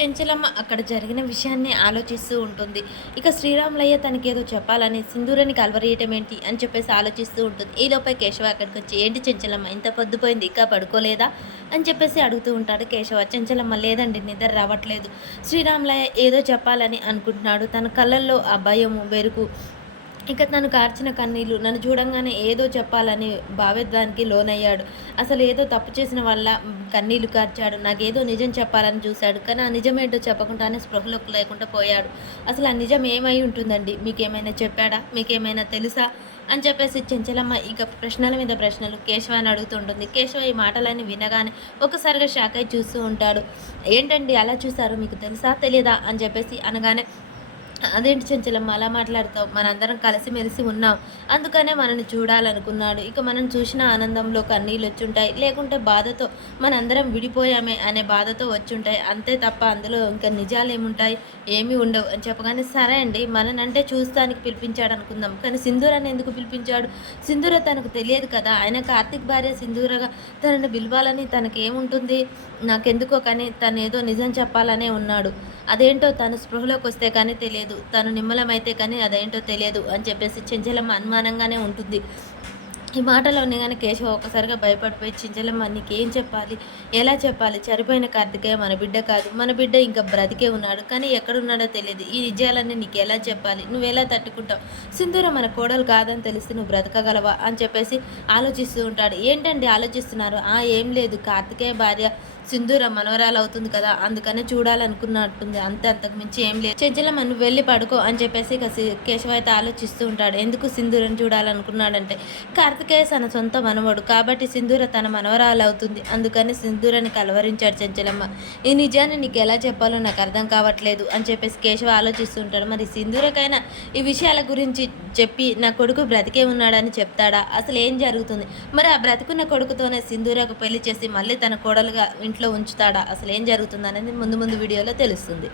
చెంచలమ్మ అక్కడ జరిగిన విషయాన్ని ఆలోచిస్తూ ఉంటుంది. ఇక శ్రీరాములయ్య తనకేదో చెప్పాలని సింధూరని కలవరీయటం ఏంటి అని చెప్పేసి ఆలోచిస్తూ ఉంటుంది. ఈలోపే కేశవ అక్కడికొచ్చి, "ఏంటి చెంచలమ్మ ఇంత పొద్దుపోయింది ఇంకా పడుకోలేదా?" అని చెప్పేసి అడుగుతూ ఉంటాడు కేశవ. చెంచలమ్మ, "లేదండి, నిద్ర రావట్లేదు. శ్రీరాములయ్య ఏదో చెప్పాలని అనుకుంటున్నాడు. తన కళ్ళల్లో ఆ భయము, బెరుకు, ఇక తను కార్చిన కన్నీళ్ళు నన్ను చూడంగానే ఏదో చెప్పాలని భావోద్వేగానికి లోనయ్యాడు. అసలు ఏదో తప్పు చేసిన వల్ల కన్నీళ్లు కార్చాడు. నాకేదో నిజం చెప్పాలని చూశాడు. కానీ ఆ నిజమేంటో చెప్పకుండానే స్పృహలోకి లేకుండా పోయాడు. అసలు ఆ నిజం ఏమై ఉంటుందండి? మీకేమైనా చెప్పాడా? మీకేమైనా తెలుసా?" అని చెప్పేసి చెంచలమ్మ ఇక ప్రశ్నల మీద ప్రశ్నలు కేశవాన్ని అడుగుతుంటుంది. కేశవ ఈ మాటలన్నీ వినగానే ఒక్కసారిగా షాక్ అయి చూస్తూ ఉంటాడు. "ఏంటండి అలా చూశారు? మీకు తెలుసా తెలియదా?" అని చెప్పేసి అనగానే, "అదేంటి చెంచలమ్మ అలా మాట్లాడతావు? మనందరం కలిసిమెలిసి ఉన్నాం. అందుకనే మనల్ని చూడాలనుకున్నాడు. ఇక మనం చూసిన ఆనందంలో కన్నీళ్ళొచ్చుంటాయి. లేకుంటే బాధతో మనందరం విడిపోయామే అనే బాధతో వచ్చుంటాయి. అంతే తప్ప అందులో ఇంకా నిజాలేముంటాయి? ఏమీ ఉండవు" అని చెప్పగానే, "సరే అండి, మననంటే చూస్తానికి పిలిపించాడు అనుకుందాం. కానీ సింధూరాన్ని ఎందుకు పిలిపించాడు? సింధూర తనకు తెలియదు కదా! ఆయన కార్తీక్ భార్య సింధూరగా తనని పిలవాలని తనకేముంటుంది? నాకెందుకో కానీ తనేదో నిజం చెప్పాలనే ఉన్నాడు. అదేంటో తను స్పృహలోకొస్తే కానీ తెలియదు. తను నిమ్మలమైతే కానీ అదేంటో తెలియదు" అని చెప్పేసి చెంచలమ్మ అనుమానంగానే ఉంటుంది. ఈ మాటలు వినగానే కేశవ ఒక్కసారిగా భయపడిపోయి, "చెంచలమ్మ నీకేం చెప్పాలి? ఎలా చెప్పాలి? చనిపోయిన కార్తికేయ మన బిడ్డ కాదు. మన బిడ్డ ఇంకా బ్రతికే ఉన్నాడు. కానీ ఎక్కడున్నాడో తెలియదు. ఈ నిజాలన్నీ నీకెలా చెప్పాలి? నువ్వెలా తట్టుకుంటావు? సింధూర మన కోడలు కాదని తెలిసి నువ్వు బ్రతకగలవా?" అని చెప్పేసి ఆలోచిస్తూ ఉంటాడు. "ఏంటండి ఆలోచిస్తున్నారు?" "ఏం లేదు, కార్తికేయ భార్య సింధూర మనవరాలు అవుతుంది కదా, అందుకనే చూడాలనుకున్నట్టుంది. అంతే, అంతకు మించి ఏం లేదు. చెంచలమ్మ నువ్వు వెళ్ళి పడుకో" అని చెప్పేసి ఇక కేశవ అయితే ఆలోచిస్తూ ఉంటాడు. ఎందుకు సింధూరని చూడాలనుకున్నాడంటే, కార్తికేయ తన సొంత మనవడు కాబట్టి సింధూర తన మనవరాలు అవుతుంది. అందుకని సింధూరని కలవరించాడు చెంచలమ్మ. "ఈ నిజాన్ని నీకు ఎలా చెప్పాలో నాకు అర్థం కావట్లేదు" అని చెప్పేసి కేశవ ఆలోచిస్తూ ఉంటాడు. మరి సింధూరకైనా ఈ విషయాల గురించి చెప్పి నా కొడుకు బ్రతికే ఉన్నాడని చెప్తాడా? అసలు ఏం జరుగుతుంది? మరి ఆ బ్రతికున్న కొడుకుతోనే సింధూరకు పెళ్లి చేసి మళ్ళీ తన కోడలుగా ఇంట్లో ఉంచుతాడా? అసలు ఏం జరుగుతుంది అనేది ముందు ముందు వీడియోలో తెలుస్తుంది.